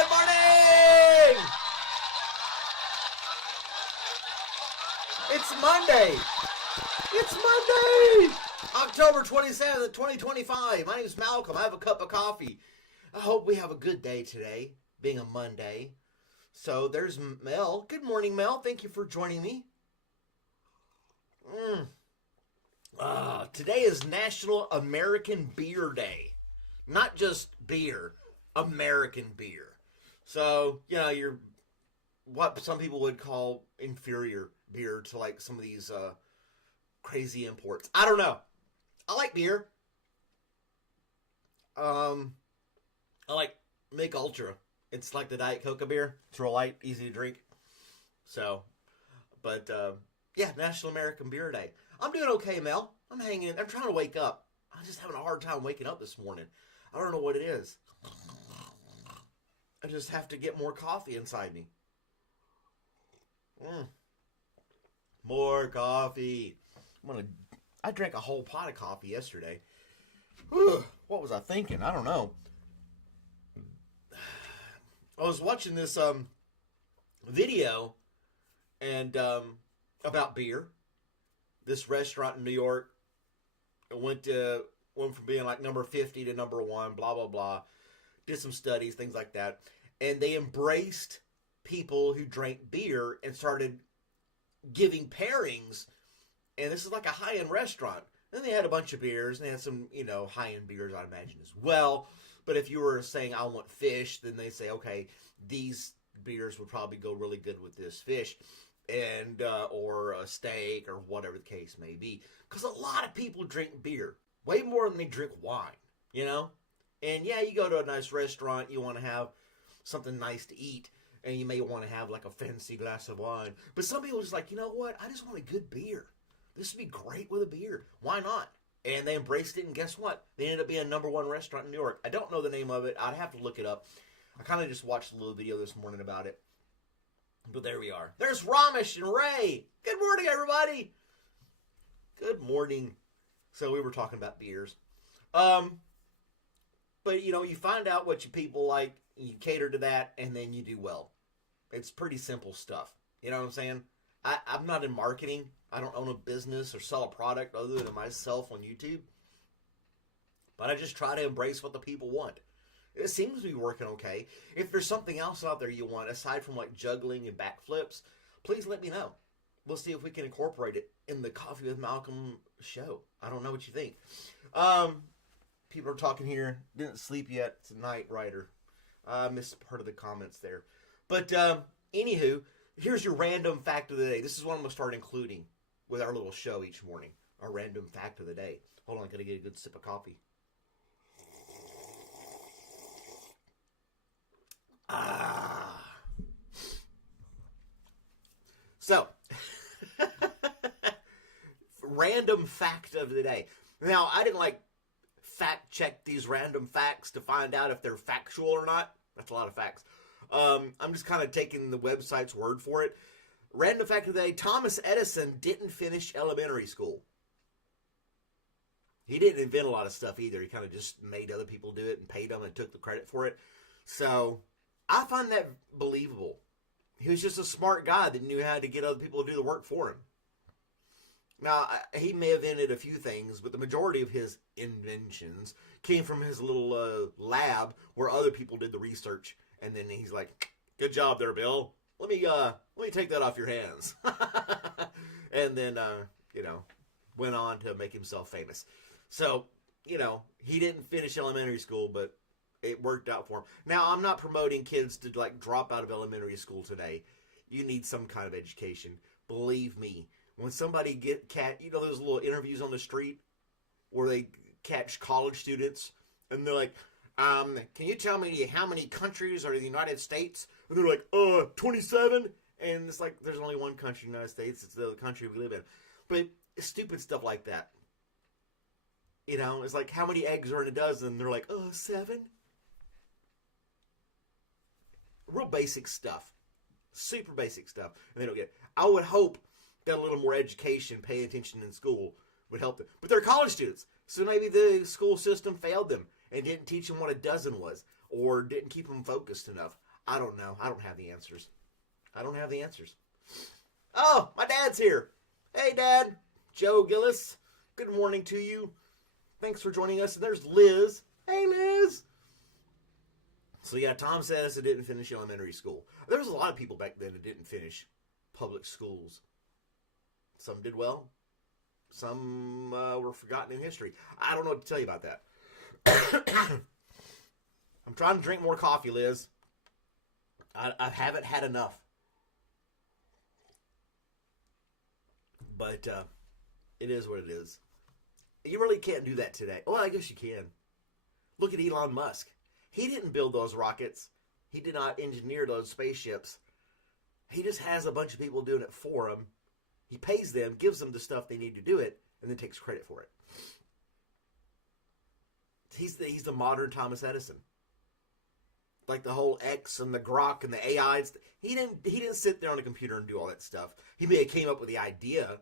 Good morning! It's Monday. It's Monday! October 27th, 2025. My name is Malcolm. I have a cup of coffee. I hope we have a good day today, being a Monday. So there's Mel. Good morning, Mel. Thank you for joining me. Today is National American Beer Day. Not just beer, American beer. So, you know, you're what some people would call inferior beer to like some of these crazy imports. I don't know. I like beer. I like Mick Ultra. It's like the Diet Coke beer. It's real light, easy to drink. So, but yeah, National American Beer Day. I'm doing okay, Mel. I'm hanging in. I'm trying to wake up. I'm just having a hard time waking up this morning. I don't know what it is. I just have to get more coffee inside me. More coffee. I drank a whole pot of coffee yesterday. What was I thinking? I don't know. I was watching this video and about beer. This restaurant in New York went from being like number 50 to number 1, blah, blah, blah. Did some studies, things like that. And they embraced people who drank beer and started giving pairings. And this is like a high-end restaurant. And they had a bunch of beers, and they had some, you know, high-end beers, I imagine, as well. But if you were saying, I want fish, then they say, okay, these beers would probably go really good with this fish. And or a steak or whatever the case may be. Because a lot of people drink beer. Way more than they drink wine, you know? And yeah, you go to a nice restaurant, you want to have something nice to eat. And you may want to have like a fancy glass of wine. But some people are just like, you know what? I just want a good beer. This would be great with a beer. Why not? And they embraced it, and guess what? They ended up being a number 1 restaurant in New York. I don't know the name of it. I'd have to look it up. I kind of just watched a little video this morning about it. But there we are. There's Ramesh and Ray. Good morning, everybody. Good morning. So we were talking about beers. But, you know, you find out what your people like, you cater to that, and then you do well. It's pretty simple stuff. You know what I'm saying? I'm not in marketing. I don't own a business or sell a product other than myself on YouTube. But I just try to embrace what the people want. It seems to be working okay. If there's something else out there you want, aside from like juggling and backflips, please let me know. We'll see if we can incorporate it in the Coffee with Malcolm show. I don't know what you think. People are talking here. Didn't sleep yet. It's a night writer. I missed part of the comments there. But anywho, here's your random fact of the day. This is what I'm going to start including with our little show each morning. Our random fact of the day. Hold on, I got to get a good sip of coffee. So, random fact of the day. Now, I didn't like fact check these random facts to find out if they're factual or not. That's a lot of facts. I'm just kind of taking the website's word for it. Random fact of the day, Thomas Edison didn't finish elementary school. He didn't invent a lot of stuff either. He kind of just made other people do it and paid them and took the credit for it. So, I find that believable. He was just a smart guy that knew how to get other people to do the work for him. Now, he may have invented a few things, but the majority of his inventions came from his little lab where other people did the research. And then he's like, good job there, Bill. Let me take that off your hands. And then, you know, went on to make himself famous. So, you know, he didn't finish elementary school, but it worked out for him. Now, I'm not promoting kids to, like, drop out of elementary school today. You need some kind of education. Believe me. When somebody you know those little interviews on the street where they catch college students and they're like, can you tell me how many countries are in the United States? And they're like, 27. And it's like, there's only one country in the United States. It's the country we live in. But stupid stuff like that. You know, it's like, how many eggs are in a dozen? And they're like, 7. Real basic stuff. Super basic stuff. And they don't get it. I would hope that a little more education, pay attention in school would help them. But they're college students. So maybe the school system failed them and didn't teach them what a dozen was. Or didn't keep them focused enough. I don't know. I don't have the answers. I don't have the answers. Oh, my dad's here. Hey, Dad. Joe Gillis. Good morning to you. Thanks for joining us. And there's Liz. Hey, Liz. So, yeah, Tom says it didn't finish elementary school. There was a lot of people back then that didn't finish public schools. Some did well. Some were forgotten in history. I don't know what to tell you about that. I'm trying to drink more coffee, Liz. I haven't had enough. But it is what it is. You really can't do that today. Well, I guess you can. Look at Elon Musk. He didn't build those rockets. He did not engineer those spaceships. He just has a bunch of people doing it for him. He pays them, gives them the stuff they need to do it, and then takes credit for it. He's the modern Thomas Edison. Like the whole X and the Grok and the AI. He didn't sit there on a computer and do all that stuff. He may have came up with the idea.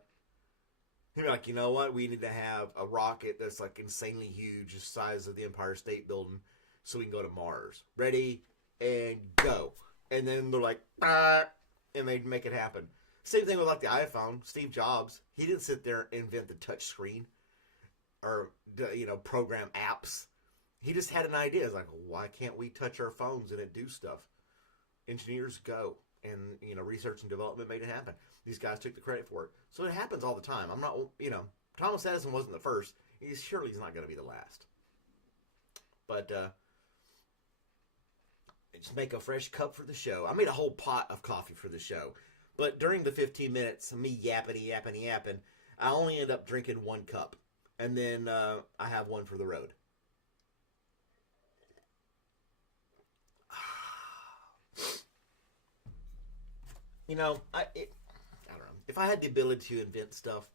He'd be like, you know what? We need to have a rocket that's like insanely huge, the size of the Empire State Building, so we can go to Mars. Ready and go. And then they're like, and they'd make it happen. Same thing with like the iPhone. Steve Jobs, he didn't sit there and invent the touch screen or, program apps. He just had an idea. It's like, why can't we touch our phones and it do stuff? Engineers go. And, research and development made it happen. These guys took the credit for it. So it happens all the time. I'm not, Thomas Edison wasn't the first. He's not going to be the last. But, just make a fresh cup for the show. I made a whole pot of coffee for the show. But during the 15 minutes, me yapping, I only end up drinking 1 cup. And then I have one for the road. I don't know. If I had the ability to invent stuff,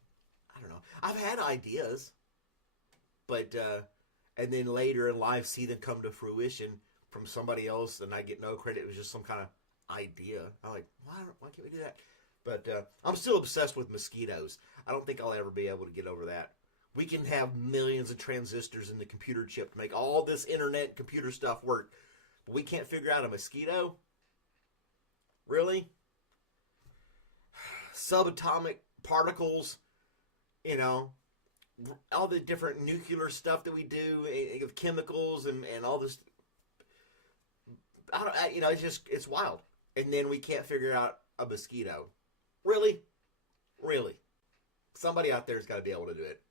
I don't know. I've had ideas. But, and then later in life see them come to fruition from somebody else and I get no credit. It was just some kind of idea. I'm like, why can't we do that? But I'm still obsessed with mosquitoes. I don't think I'll ever be able to get over that. We can have millions of transistors in the computer chip to make all this internet computer stuff work. But we can't figure out a mosquito? Really? Subatomic particles, all the different nuclear stuff that we do, of chemicals and all this. It's wild. And then we can't figure out a mosquito. Really? Really? Somebody out there's got to be able to do it.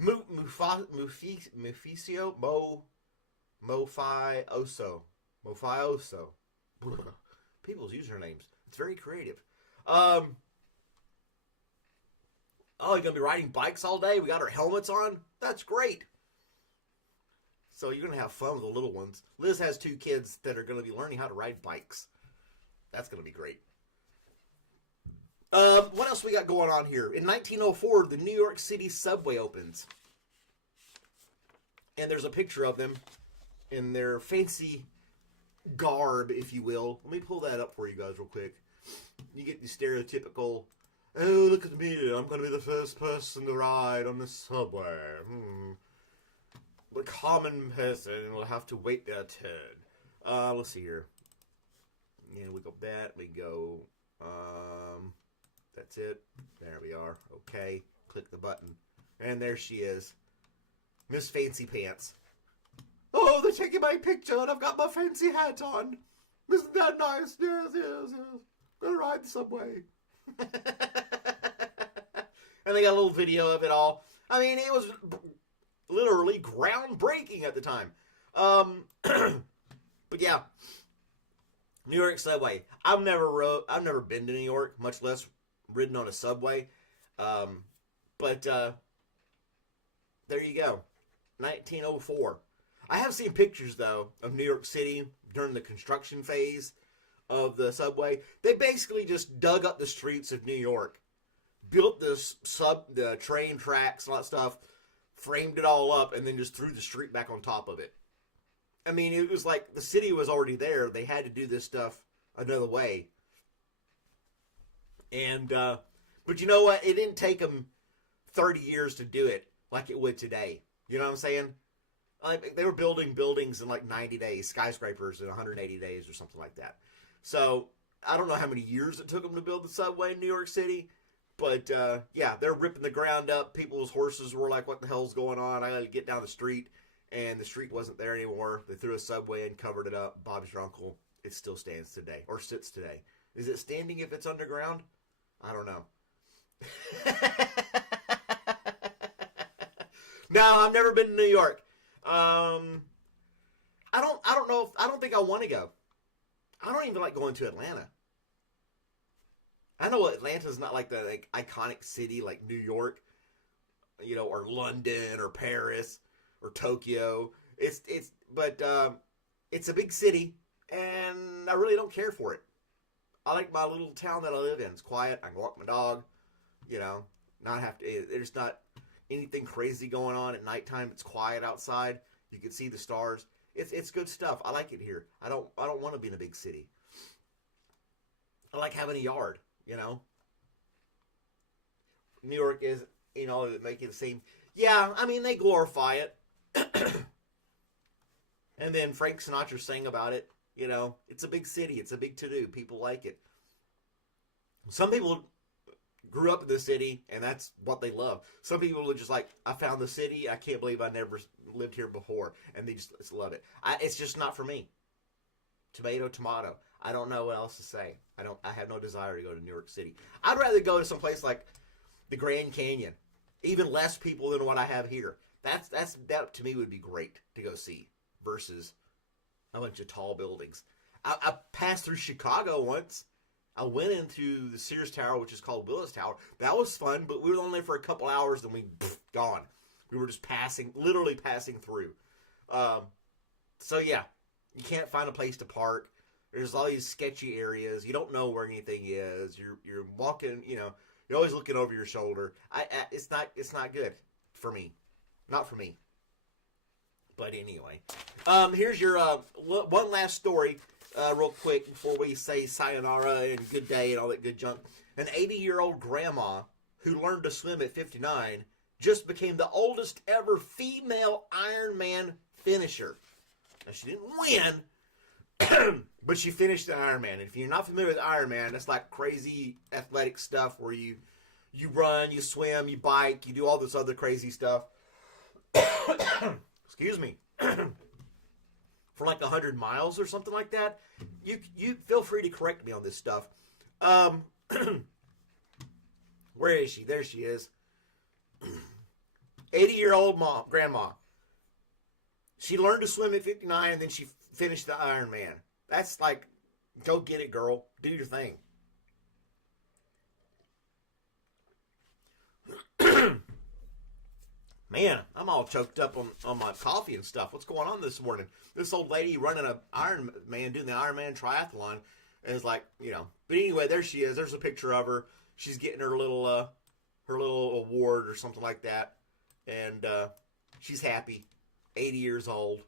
Mufisio? Mofioso. People's usernames. It's very creative. Oh, you're going to be riding bikes all day? We got our helmets on? That's great. So you're going to have fun with the little ones. Liz has 2 kids that are going to be learning how to ride bikes. That's going to be great. What else we got going on here? In 1904, the New York City Subway opens. And there's a picture of them in their fancy garb, if you will. Let me pull that up for you guys real quick. You get the stereotypical, oh, look at me, I'm going to be the first person to ride on the subway. The common person will have to wait their turn. Let's see here. Yeah, we go that, we go, that's it. There we are. Okay, click the button. And there she is. Miss Fancy Pants. Oh, they're taking my picture and I've got my fancy hat on. Isn't that nice? Yes. Gonna ride the subway. And they got a little video of it all. I mean, it was literally groundbreaking at the time. But yeah, New York Subway. I've never been to New York, much less ridden on a subway. But there you go, 1904. I have seen pictures though of New York City during the construction phase of the subway. They basically just dug up the streets of New York, built the train tracks and all that stuff, framed it all up, and then just threw the street back on top of it. I mean, it was like the city was already there. They had to do this stuff another way. And, but you know what? It didn't take them 30 years to do it like it would today. You know what I'm saying? They were building buildings in like 90 days, skyscrapers in 180 days or something like that. So I don't know how many years it took them to build the subway in New York City. But, yeah, they're ripping the ground up. People's horses were like, what the hell's going on? I got to get down the street. And the street wasn't there anymore. They threw a subway and covered it up. Bob's your uncle. It still stands today, or sits today. Is it standing if it's underground? I don't know. No, I've never been to New York. I don't know. I don't think I want to go. I don't even like going to Atlanta. I know Atlanta's not like the iconic city like New York, or London or Paris or Tokyo. But it's a big city, and I really don't care for it. I like my little town that I live in. It's quiet. I can walk my dog, not have to. There's not anything crazy going on at nighttime. It's quiet outside. You can see the stars. It's good stuff. I like it here. I don't want to be in a big city. I like having a yard. New York is, making it seem. Yeah, I mean they glorify it. And then Frank Sinatra sang about it. It's a big city. It's a big to-do. People like it. Some people grew up in the city, and that's what they love. Some people are just like, I found the city. I can't believe I never lived here before. And they just love it. It's just not for me. Tomato, tomato. I don't know what else to say. I have no desire to go to New York City. I'd rather go to some place like the Grand Canyon. Even less people than what I have here. That to me would be great to go see versus a bunch of tall buildings. I passed through Chicago once. I went into the Sears Tower, which is called Willis Tower. That was fun, but we were only there for a couple hours, then gone. We were just literally passing through. So yeah, you can't find a place to park. There's all these sketchy areas. You don't know where anything is. You're walking, you're always looking over your shoulder. It's not good for me. Not for me. But anyway, here's your one last story, real quick before we say sayonara and good day and all that good junk. An 80-year-old grandma who learned to swim at 59 just became the oldest ever female Ironman finisher. Now she didn't win, but she finished the Ironman. And if you're not familiar with Ironman, that's like crazy athletic stuff where you run, you swim, you bike, you do all this other crazy stuff. Excuse me. For like 100 miles or something like that. You feel free to correct me on this stuff. Where is she? There she is. 80-year-old grandma. She learned to swim at 59 and then she finished the Ironman. That's like, go get it, girl. Do your thing. Man, I'm all choked up on my coffee and stuff. What's going on this morning? This old lady running an Ironman, doing the Ironman triathlon, is like, But anyway, there she is. There's a picture of her. She's getting her little award or something like that, and she's happy. 80 years old.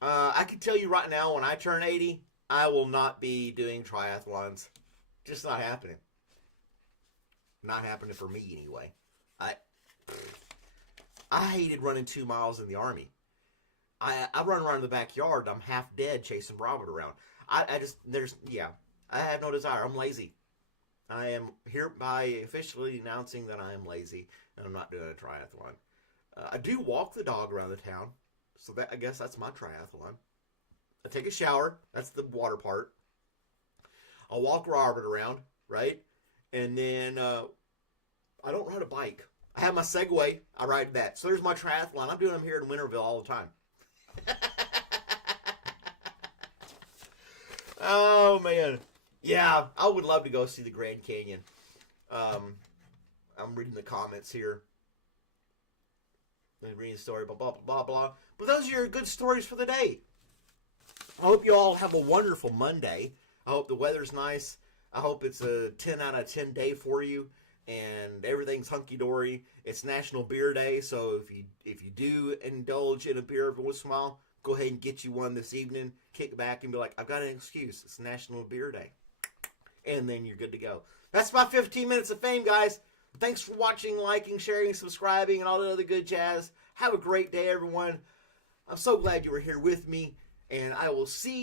I can tell you right now, when I turn 80, I will not be doing triathlons. Just not happening. Not happening for me anyway. I hated running 2 miles in the Army. I run around in the backyard. I'm half dead chasing Robert around. I have no desire. I'm lazy. I am hereby officially announcing that I am lazy and I'm not doing a triathlon. I do walk the dog around the town, so I guess that's my triathlon. I take a shower. That's the water part. I'll walk Robert around, right? And then I don't ride a bike. I have my Segway. I ride that. So there's my triathlon. I'm doing them here in Winterville all the time. Oh, man. Yeah, I would love to go see the Grand Canyon. I'm reading the comments here. I'm reading the story, blah, blah, blah, blah. But those are your good stories for the day. I hope you all have a wonderful Monday. I hope the weather's nice. I hope it's a 10 out of 10 day for you. And everything's hunky-dory. It's National Beer Day, so if you do indulge in a beer every once in a while, go ahead and get you one this evening. Kick back and be like, I've got an excuse. It's National Beer Day. And then you're good to go. That's my 15 minutes of fame, guys. Thanks for watching, liking, sharing, subscribing, and all the other good jazz. Have a great day, everyone. I'm so glad you were here with me, and I will see you